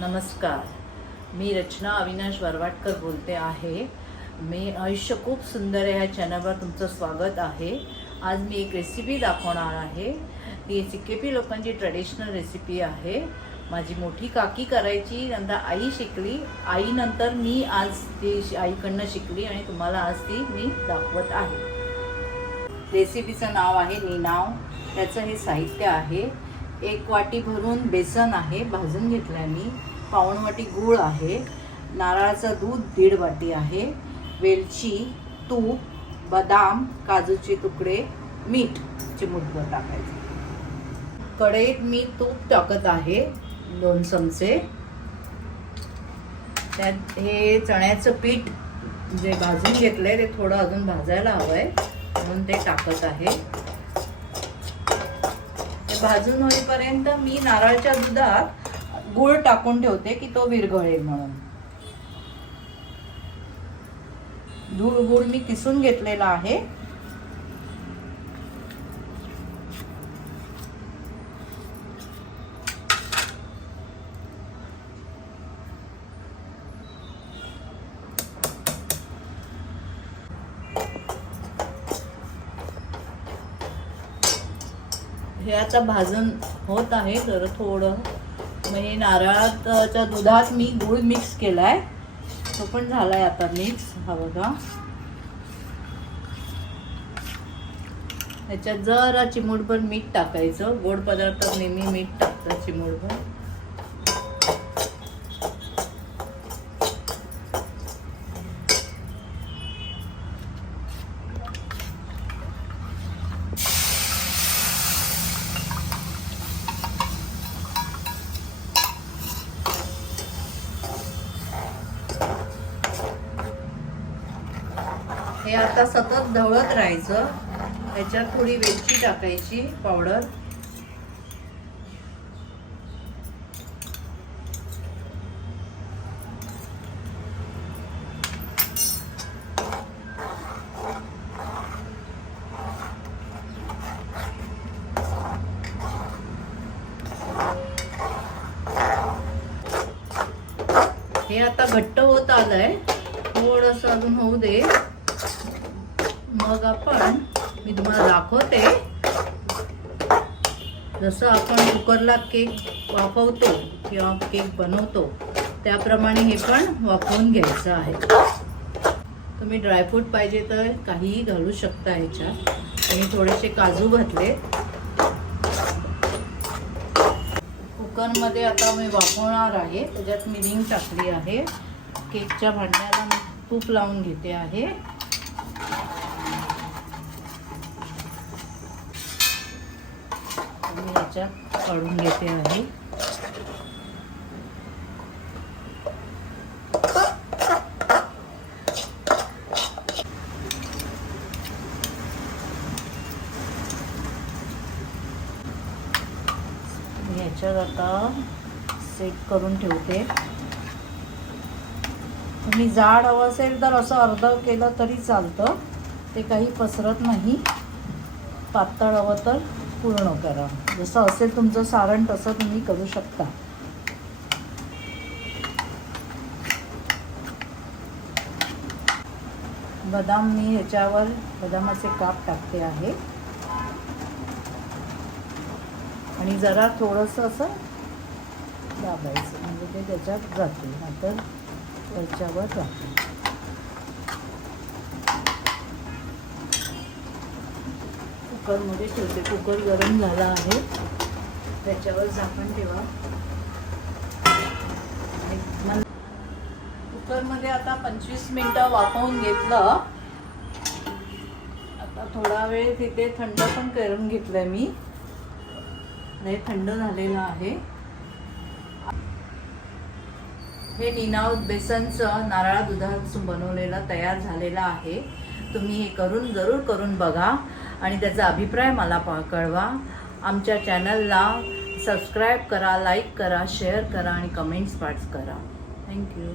नमस्कार. मी रचना अविनाश वरवाटकर बोलते आहे. मी आयुष्य खूप सुंदर आहे. ह्या चॅनलवर तुमचं स्वागत आहे. आज मी एक रेसिपी दाखवणार आहे. ती सिक्केपी लोकांची ट्रेडिशनल रेसिपी आहे. माझी मोठी काकी करायची नंतर आई शिकली. आईनंतर मी आज ती आईकडनं शिकली आणि तुम्हाला आज ती मी दाखवत आहे. रेसिपीचं नाव आहे निनाव. त्याचं हे साहित्य आहे. एक वाटी भरून बेसन आहे भाजून घेतलं आहे मी. पाऊण वाटी गूळ आहे. नारळाचं दूध दीड वाटी आहे. वेलची तूप बदाम काजूचे तुकडे मीठ चिमूटभर टाकायचं. कढईत मी तूप टाकत आहे दोन चमचे. त्यात हे चण्याचं पीठ जे भाजून घेतलं आहे ते थोडं अजून भाजायला हवं आहे म्हणून ते टाकत आहे. भाजून होईपर्यंत मी नारळच्या दुधात गुळ टाकून ठेवते की तो विरघळेल म्हणून. धूळ गुळ मी किसून घेतलेला आहे. हे आता भाजन होत आहे तर थोडं मग हे नारळाच्या दुधात मी गूळ मिक्स केला आहे तो पण झाला आहे आता मिक्स हा बघा. ह्याच्यात जरा चिमूटभर मीठ टाकायचं. गोड पदार्थ नेहमी मीठ टाकतं चिमूटभर. हे आता सतत ढवळत राहायचं. त्याच्यात थोडी वेलची टाकायची पावडर. हे आता घट्ट होत आलंय. थोडस अजून होऊ दे. मग आपण मी तुम्हाला दाखवते. जसं आपण कुकरला केक वाफवतो किंवा केक बनवतो त्याप्रमाणे हे पण वाफवून घ्यायचं आहे. तुम्ही ड्रायफ्रूट पाहिजे तर काहीही घालू शकता ह्याच्यात आणि थोडेसे काजू घातले. कुकरमध्ये आता मी वाफवणार आहे. त्याच्यात मी रिंग टाकली आहे. केकच्या भांड्याला मी तूप लावून घेते आहे. मी याच्यात काढून घेते आहे. मी ह्याच्यात आता सेट करून ठेवते. तुम्ही जाड हवं असेल तर असं अर्ध केलं तरी चालतं. ते काही पसरत नाही. पातळ हवं तर पूर्ण करा. जसं असेल तुमचं सारण तसं तुम्ही करू शकता. बदाम मी ह्याच्यावर बदामाचे काप टाकते आहे. आणि जरा थोडंसं असं दाबायचं म्हणजे ते त्याच्यात जाते नंतर त्याच्यावर जाते. कुकरमध्ये ठेवते. कुकर गरम झाला आहे. त्याच्यावर झाकण ठेवा. कुकरमध्ये आता पंचवीस मिनटं वाफवून घेतलं. आता थोडा वेळ तिथे थंड पण करून घेतलंय मी. हे थंड झालेलं आहे. हे निनाव बेसनचं नारळा दुधापासून बनवलेलं तयार झालेलं आहे. तुम्ही हे करून जरूर करून बघा. आणि त्याचा अभिप्राय मला पा कळवा. आमच्या चॅनलला सबस्क्राईब करा लाईक करा शेअर करा आणि कमेंट्स पार्ट्स करा. थँक्यू.